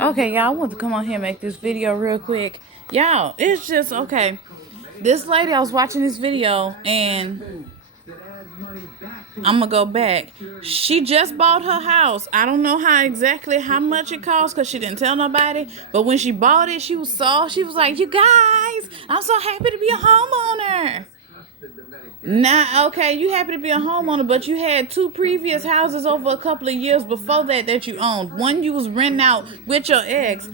Okay, y'all, I want to come on here and make this video real quick. Y'all, it's just, okay. This lady, I was watching this video, and I'm going to go back. She just bought her house. I don't know exactly how much it cost because she didn't tell nobody. But when she bought it, she was like, you guys, I'm so happy to be a homeowner. Now, okay, you happy to be a homeowner, but you had two previous houses over a couple of years before that you owned. One you was renting out with your ex,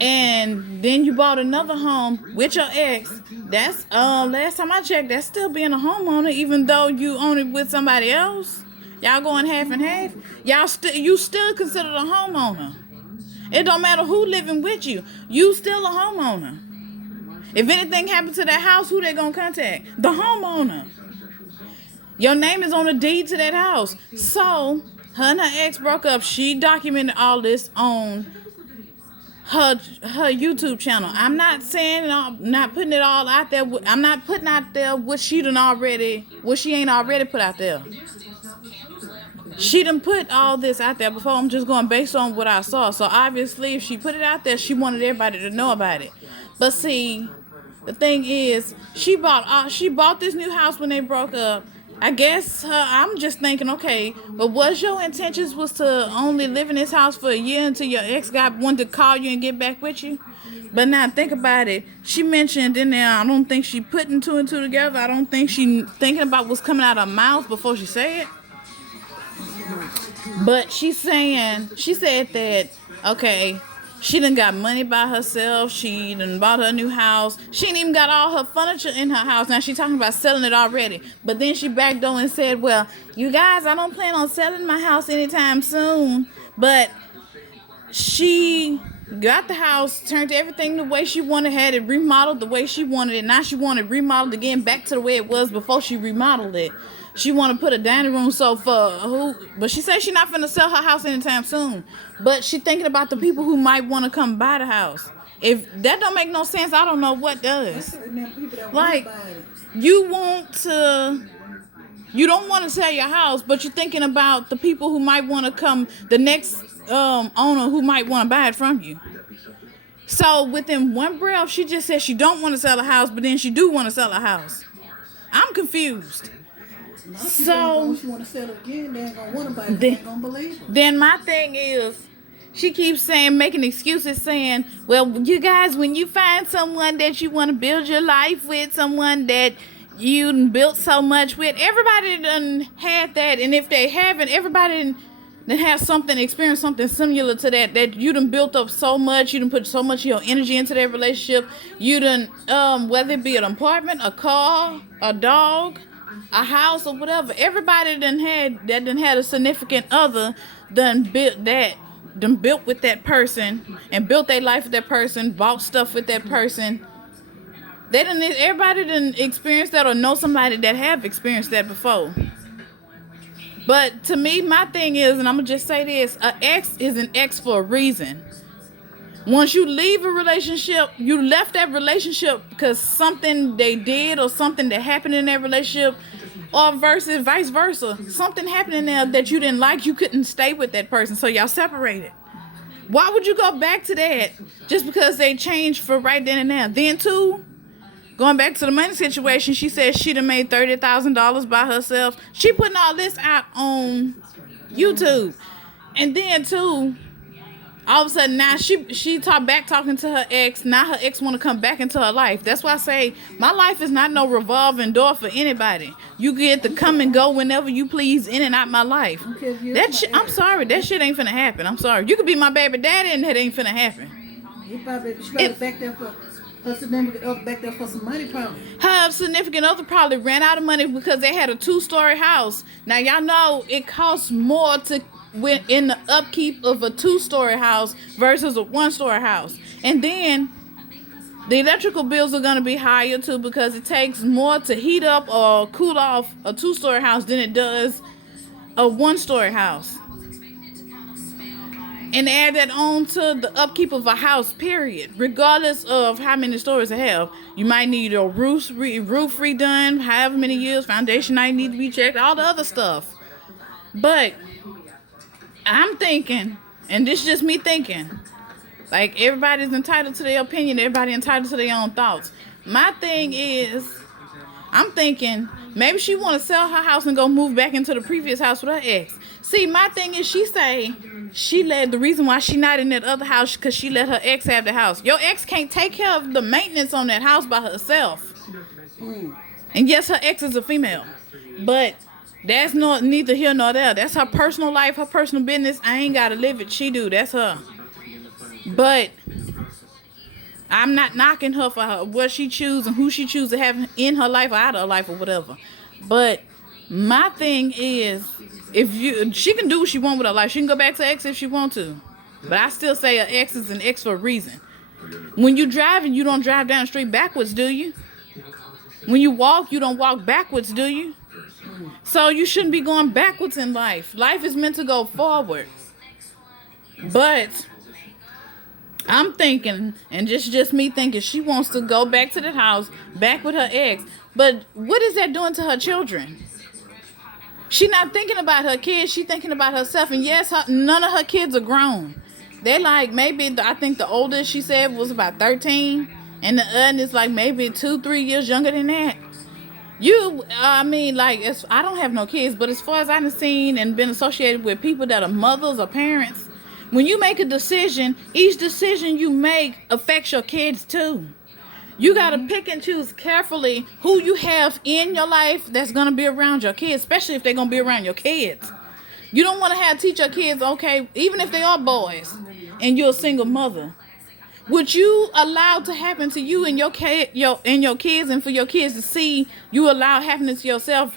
and then you bought another home with your ex. That's last time I checked, that's still being a homeowner, even though you own it with somebody else. Y'all going half and half. You still considered a homeowner. It don't matter who living with you. You still a homeowner. If anything happened to that house, who they gonna contact? The homeowner. Your name is on the deed to that house. So, her and her ex broke up. She documented all this on her YouTube channel. I'm not saying, I'm not putting it all out there. I'm not putting out there what she ain't already put out there. She done put all this out there before. I'm just going based on what I saw. So obviously, if she put it out there, she wanted everybody to know about it. But see, the thing is, she bought this new house when they broke up. I guess I'm just thinking, okay, but was your intentions was to only live in this house for a year until your ex wanted to call you and get back with you? But now think about it. She mentioned in there, I don't think she putting two and two together. I don't think she thinking about what's coming out of her mouth before she say it. But she said that, okay, she done got money by herself. She done bought her a new house. She ain't even got all her furniture in her house. Now she talking about selling it already. But then she backdoored and said, well, you guys, I don't plan on selling my house anytime soon. But she got the house, turned everything the way she wanted, had it remodeled the way she wanted it. Now she wanted remodeled again back to the way it was before she remodeled it. She want to put a dining room sofa. But she said she not finna sell her house anytime soon. But she thinking about the people who might want to come buy the house. If that don't make no sense, I don't know what does. Like, you don't want to sell your house, but you're thinking about the people who might want to come, the next owner who might want to buy it from you. So within one breath, she just said she don't want to sell a house, but then she do want to sell a house. I'm confused. So if you want to sell it again, they ain't gonna want to buy it. They ain't gonna believe it. Then my thing is, she keeps saying, making excuses, saying, well, you guys, when you find someone that you want to build your life with, someone that you built so much with, everybody done had that. And if they haven't, everybody that has something, experienced something similar to that you done built up so much, you done put so much of your energy into that relationship, you done, whether it be an apartment, a car, a dog, a house, or whatever, everybody done had a significant other done built with that person and built their life with that person, bought stuff with that person. Everybody done experienced that or know somebody that have experienced that before. But to me, my thing is, and I'm gonna just say this, an ex is an ex for a reason. Once you leave a relationship, you left that relationship because something they did or something that happened in that relationship, or vice versa. Something happened in there that you didn't like, you couldn't stay with that person, so y'all separated. Why would you go back to that just because they changed for right then and there? Then too, going back to the money situation, she said she done made $30,000 by herself. She putting all this out on YouTube. And then too, all of a sudden now she talking to her ex. Now her ex want to come back into her life. That's why I say my life is not no revolving door for anybody. You get to come and go whenever you please in and out my life. I'm sorry, that shit ain't finna happen. I'm sorry. You could be my baby daddy and that ain't finna happen. She probably back there for her significant other back there for some money probably. Her significant other probably ran out of money because they had a 2-story house. Now y'all know it costs more to in the upkeep of a 2-story house versus a 1-story house. And then the electrical bills are going to be higher too because it takes more to heat up or cool off a 2-story house than it does a 1-story house. And add that on to the upkeep of a house, period. Regardless of how many stories it have. You might need a roof redone, however many years, foundation might need to be checked, all the other stuff. But I'm thinking, and this is just me thinking, Like, everybody's entitled to their opinion. Everybody entitled to their own thoughts. My thing is, I'm thinking maybe she want to sell her house and go move back into the previous house with her ex. See, my thing is, she say the reason why she not in that other house because she let her ex have the house. Your ex can't take care of the maintenance on that house by herself. And yes, her ex is a female, but that's not neither here nor there. That's her personal life, her personal business. I ain't gotta live it. She do. That's her. But I'm not knocking her for what she choose and who she choose to have in her life or out of her life or whatever. But my thing is, she can do what she want with her life. She can go back to ex if she want to. But I still say an ex is an ex for a reason. When you driving, you don't drive down the street backwards, do you? When you walk, you don't walk backwards, do you? So you shouldn't be going backwards in life. Life is meant to go forward. But I'm thinking, and just me thinking, she wants to go back to the house, back with her ex. But what is that doing to her children? She not thinking about her kids. She thinking about herself. And yes, none of her kids are grown. They're like, maybe, I think the oldest she said was about 13. And the other is like maybe 2-3 years younger than that. I don't have no kids, but as far as I've seen and been associated with people that are mothers or parents, when you make a decision, each decision you make affects your kids too. You got to pick and choose carefully who you have in your life that's going to be around your kids, especially if they're going to be around your kids. You don't want to teach your kids, okay, even if they are boys and you're a single mother. Would you allow to happen to you and your kids, and for your kids to see you allow happening to yourself?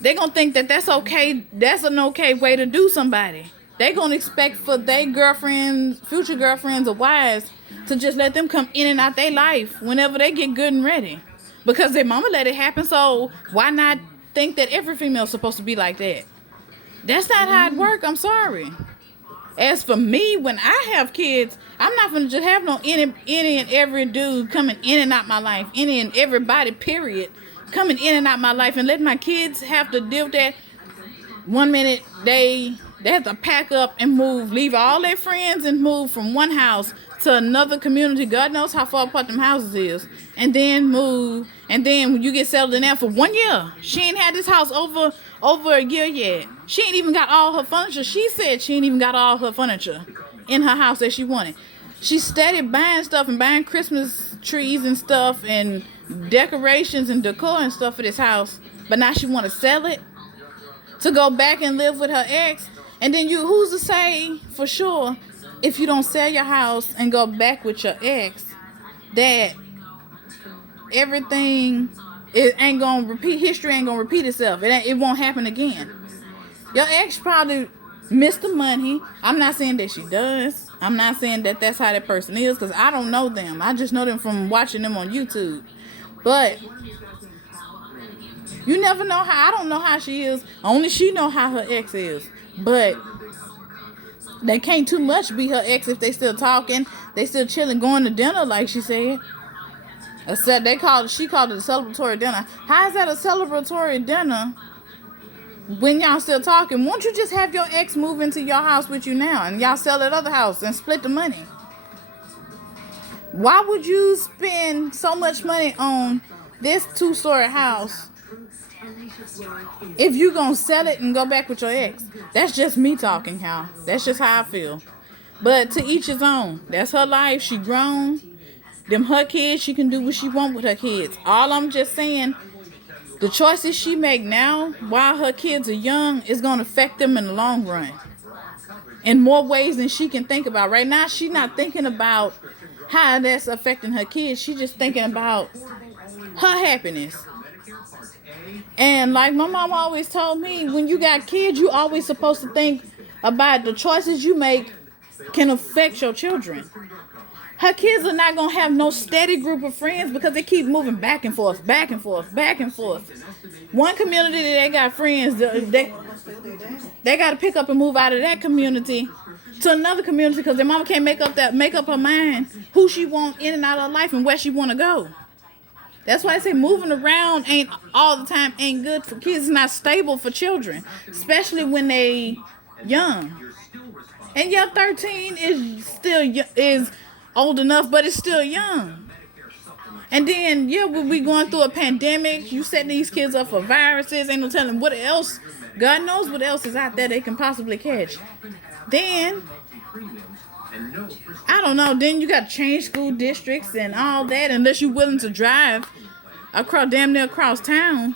They're going to think that that's okay. That's an okay way to do somebody. They're going to expect for their girlfriends, future girlfriends or wives to just let them come in and out their life whenever they get good and ready. Because their mama let it happen, so why not think that every female is supposed to be like that? That's not how it works. I'm sorry. As for me, when I have kids, I'm not going to just have no any and every dude coming in and out my life. Any and everybody, period, coming in and out my life and let my kids have to deal with that. One minute they have to pack up and move, leave all their friends and move from one house to another community. God knows how far apart them houses is. And then move. And then when you get settled in there for 1 year, she ain't had this house over a year yet. She ain't even got all her furniture. She said she ain't even got all her furniture in her house that she wanted. She started buying stuff and buying Christmas trees and stuff and decorations and decor and stuff for this house. But now she want to sell it to go back and live with her ex. And then who's to say for sure, if you don't sell your house and go back with your ex, that everything ain't gonna repeat, history ain't gonna repeat itself. It won't happen again. Your ex probably missed the money. I'm not saying that she does. I'm not saying that that's how that person is, because I don't know them. I just know them from watching them on YouTube. But you never know I don't know how she is. Only she know how her ex is. But they can't too much be her ex if they still talking, they still chilling, going to dinner like she said. She called it a celebratory dinner. How is that a celebratory dinner when y'all still talking? Won't you just have your ex move into your house with you now and y'all sell that other house and split the money? Why would you spend so much money on this 2-story house if you gonna sell it and go back with your ex? That's just me talking, y'all. That's just how I feel. But to each his own. That's her life. She grown. Them her kids. She can do what she want with her kids. All I'm just saying, the choices she make now while her kids are young is gonna affect them in the long run in more ways than she can think about. Right now, she's not thinking about how that's affecting her kids. She's just thinking about her happiness. And like my mom always told me, when you got kids, you always supposed to think about the choices you make can affect your children. Her kids are not going to have no steady group of friends because they keep moving back and forth, back and forth, back and forth. One community, they got friends, they got to pick up and move out of that community to another community because their mama can't make up her mind who she want in and out of her life and where she want to go. That's why I say moving around ain't all the time ain't good for kids. It's not stable for children, especially when they young. And yeah, 13 is still is old enough, but it's still young. And then, yeah, we going through a pandemic. You setting these kids up for viruses. Ain't no telling what else. God knows what else is out there they can possibly catch. Then, I don't know. Then you got to change school districts and all that, unless you're willing to drive damn near across town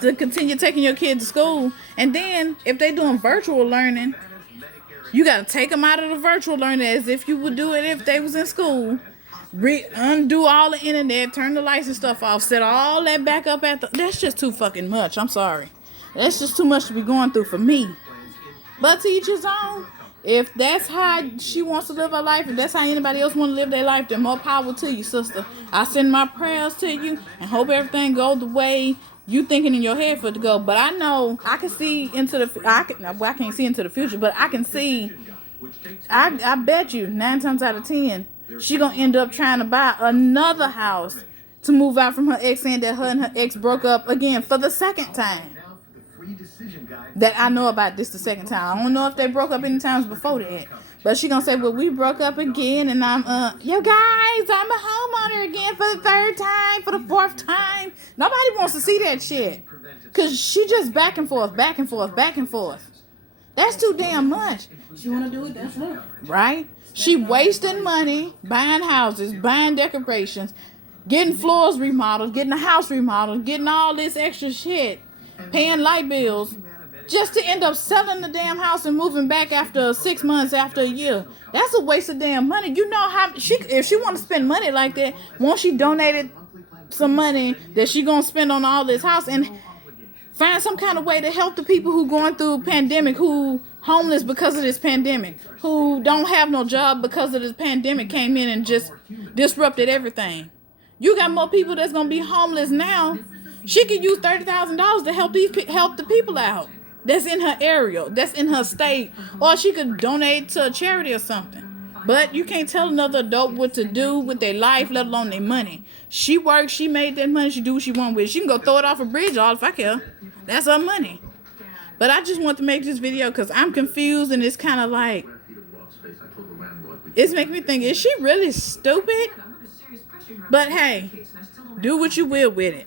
to continue taking your kids to school. And then, if they doing virtual learning, you got to take them out of the virtual learning as if you would do it if they was in school. Undo all the internet, turn the lights and stuff off, set all that back up that's just too fucking much. I'm sorry. That's just too much to be going through for me. But to each his own. If that's how she wants to live her life, if that's how anybody else want to live their life, then more power to you, sister. I send my prayers to you and hope everything goes the way you thinking in your head for it to go. But I know I can see into I can't see into the future, but I can see. I bet you 9 times out of 10, she gonna end up trying to buy another house to move out from her ex, saying that her and her ex broke up again for the second time. That I know about this the second time. I don't know if they broke up any times before that. But she gonna say, well, we broke up again, and I'm yo guys, I'm a homeowner again for the 3rd time, for the 4th time. Nobody wants to see that shit. Cause she just back and forth, back and forth, back and forth. That's too damn much. She wanna do it, that's her. Right? She wasting money, buying houses, buying decorations, getting floors remodeled, getting a house remodeled, getting all this extra shit, paying light bills, just to end up selling the damn house and moving back after 6 months, after a year. That's a waste of damn money. You know how if she want to spend money like that, won't she donate some money that she gonna spend on all this house and find some kind of way to help the people who going through pandemic, who homeless because of this pandemic, who don't have no job because of this pandemic came in and just disrupted everything. You got more people that's gonna be homeless now. She could use $30,000 to help the people out that's in her area, that's in her state, or she could donate to a charity or something. But you can't tell another adult what to do with their life, let alone their money. She works, she made that money, she do what she want with it. She can go throw it off a bridge, all if I care. That's her money. But I just want to make this video because I'm confused, and it's kind of like, it's making me think, is she really stupid? But hey, do what you will with it.